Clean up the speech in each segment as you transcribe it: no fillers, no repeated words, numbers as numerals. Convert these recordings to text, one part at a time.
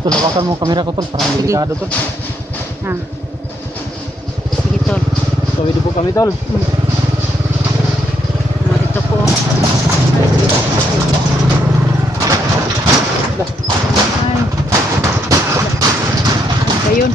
Tol, hawakan mo kamera ko tol, parang Sige. delikado tol. Ha. Sige tol. Tawid po kami tol. Ito po. Ay. Ayun.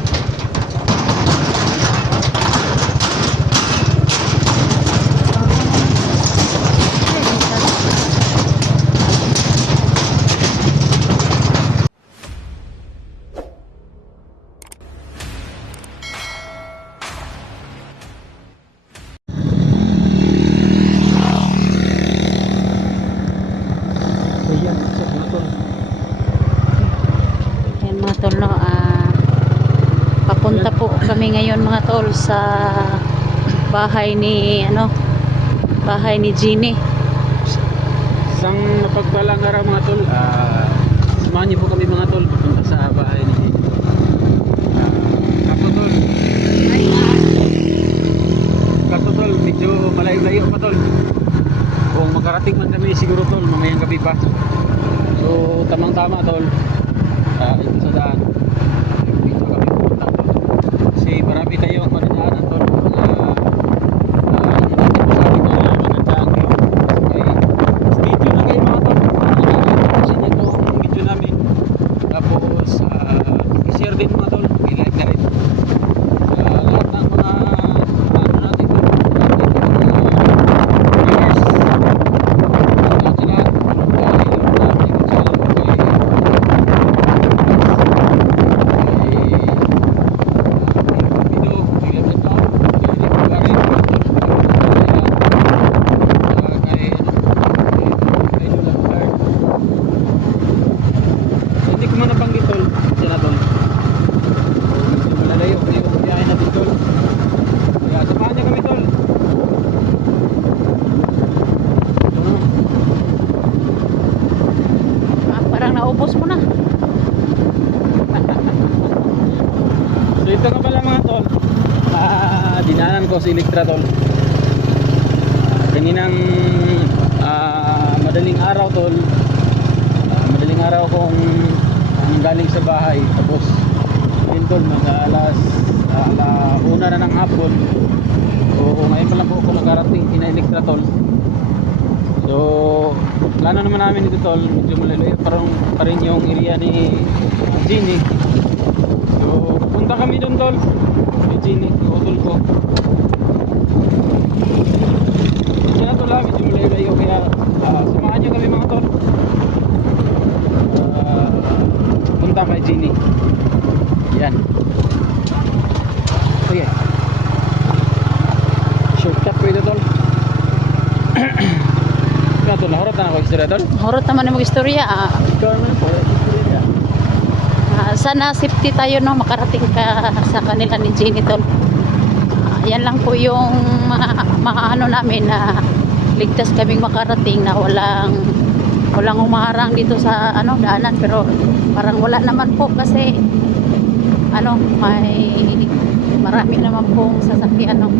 Ayan, so mga tol. Ayan mga tol, no? Papunta po kami ngayon mga tol sa bahay ni bahay ni Jeannie. Isang napagpalang araw mga tol. Samahan niyo po kami mga tol papunta sa bahay ni Kato tol. Kato tol, medyo malayo-layo pa tol. Kung makarating man kami siguro tol, mamayang gabi pa. So tamang-tama tol. Ito sa daan. Dito kami pupunta tol. Kasi marami tayong madadaanan tol. Parang naubos mo na. So ito nga pala mga tol, dinaanan ko si Electra tol. Kaninang madaling araw tol, madaling araw kong galing sa bahay. Tapos yun tol, una na ng hapon. So ngayon pa lang po ako nakarating kina Electra tol. So plano naman namin dito tol, medyo malayo pa rin yung area ni Jeannie. So punta kami doon tol, ni Jeannie, yung utol ko. Siya na tol ha, medyo malayo kaya samahan nyo kami mga tol. Punta kay Jeannie. Yan. Okay. Shortcut ko ito tol. Kaya tol, nahurot na ako istorya tol. Horot naman yung istorya. Ikaw naman po, istorya. Sana safety tayo, no, makarating ka sa kanila ni Jeannie tol. Yan lang po yung mga namin na ligtas kaming makarating na walang umaharang dito sa daanan, pero parang wala naman po kasi may marami naman pong sasakyan, no.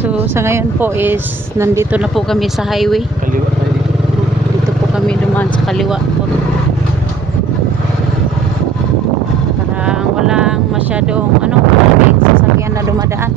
So sa ngayon po is nandito na po kami sa highway. Kaliwa tayo dito. Dito po kami dumaan sa kaliwa po. Parang walang masyadong maraming sasakyan na dumadaan.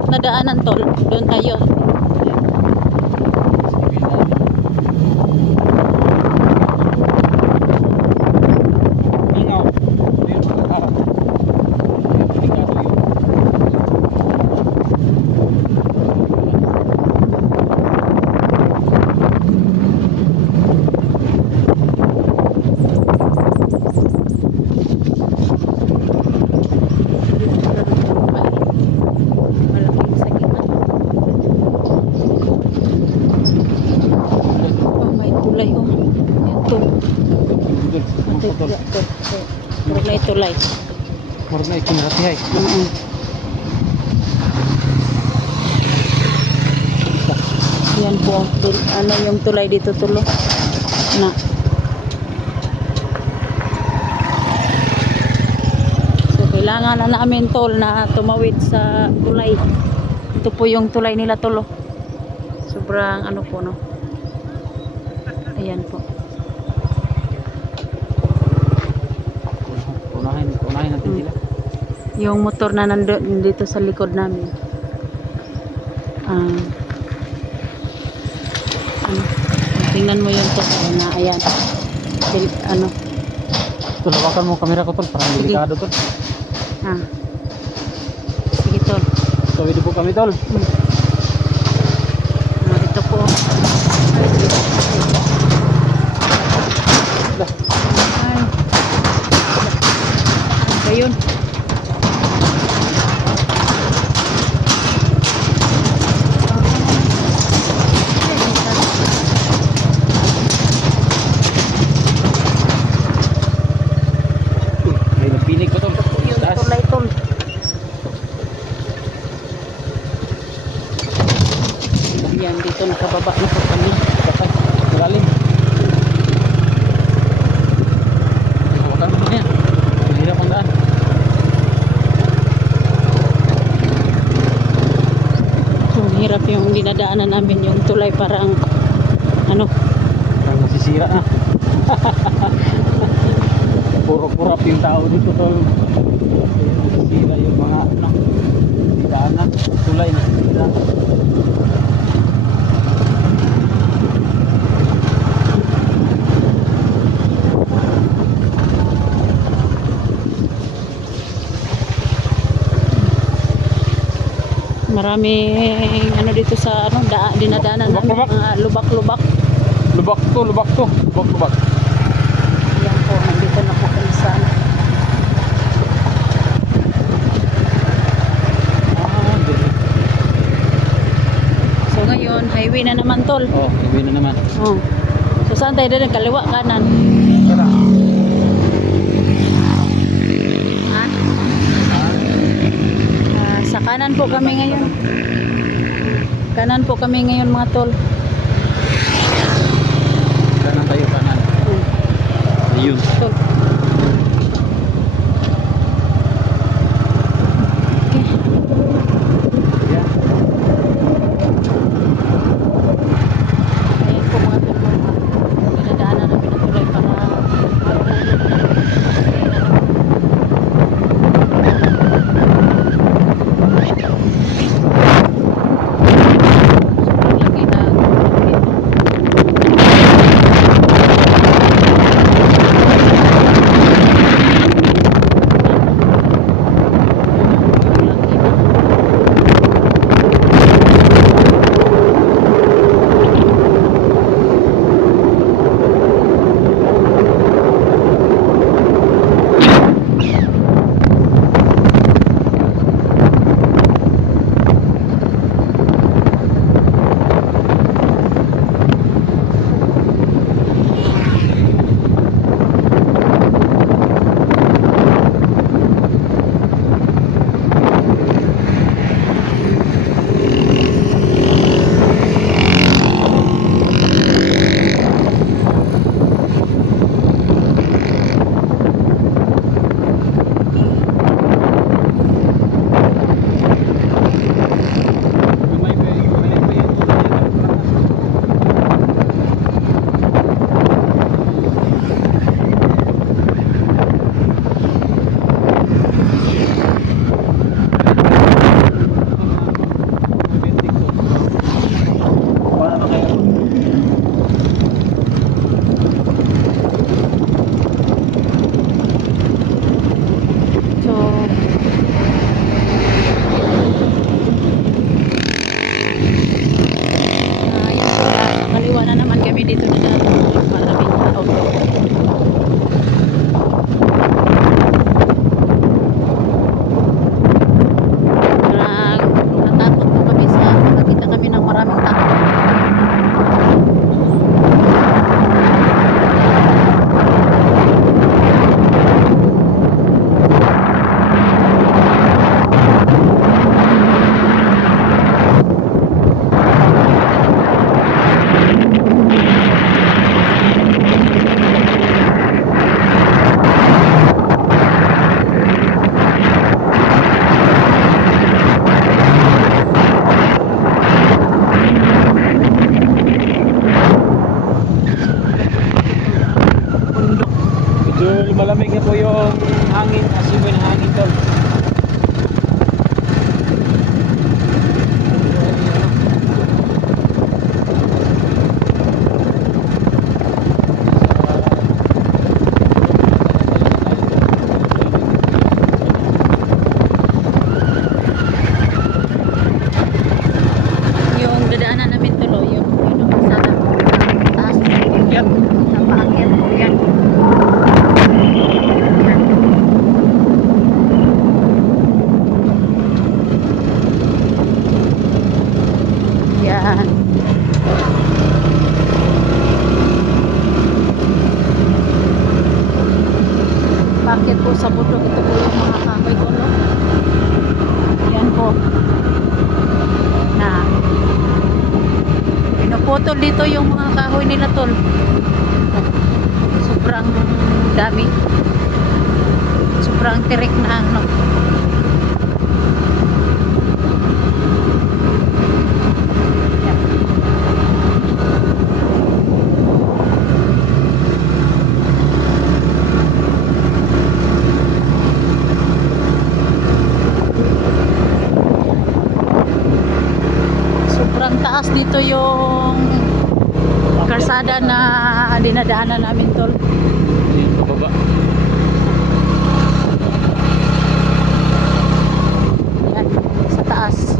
sikat na daanan tol. Doon tayo. Ingaw. Ayun, pagkakaroon. Delikado yun. Malaking sakitan. Oh, may tulay oh. Yan tol. Dudol. Ang Matay putol. tol. Tulay. Marag na ikinaratihay. Yan po ang ano yung tulay dito tulo. Na. So kailangan na namin tol na tumawid sa tulay. Ito po yung tulay nila tulo. Sobrang ano po no. Ayan po. Unahin natin sila. Yung motor na nandun dito sa likod namin. Ano, tingnan mo yung to na ayan. Ano? Tol, hawakan mo kamera ko tol. Parang Sige. delikado tol. Ah. Sige tol. So, hindi po kami tol. Ito po. Ay. Ayun. May napinig pa tol. Yung Taas. tulay tol. Yan dito nakababa na po kami. Patay. Malalim. Hawakan mo na yan. Mahirap ang daan. So, hirap yung dinadaanan namin yung tulay parang ano. Parang nasisira na. Puro-purap yung tao dito tol. Nasisira yung mga ano. Daanan. Tulay na. Maraming ano dito sa ano dinadaanan namin Lubak-lubak. mga lubak-lubak. Lubak. Yan po, nandito na po kami sa ano. Hindi. So ngayon, highway na naman tol. Oh, sabihin na naman. Oh. So saan tayo din? Kaliwa, kanan. Tara. Ha? Sa kanan po kami ngayon. Kanan po kami ngayon mga tol. Kanan tayo, kanan. Ayun. Tol. Okay. Yan. Ayan po mga tol. Dinadaanan namin ang tulay para lagi na dito. malamig na po yung hangin, asimoy ng hangin tol. Yung dadaanan namin tuloy, yung sana taas yan, napaakyat po yan. Yan. Bakit po sa bundok ito po yung mga kahoy ko, no? Yan po. Na pinuputol dito yung mga kahoy nila tol. Sobrang dami. Sobrang tirik na ano. Yan. Sobrang taas dito yung karsada na dinadaanan namin tol. Yung pababa. Yan, sa taas.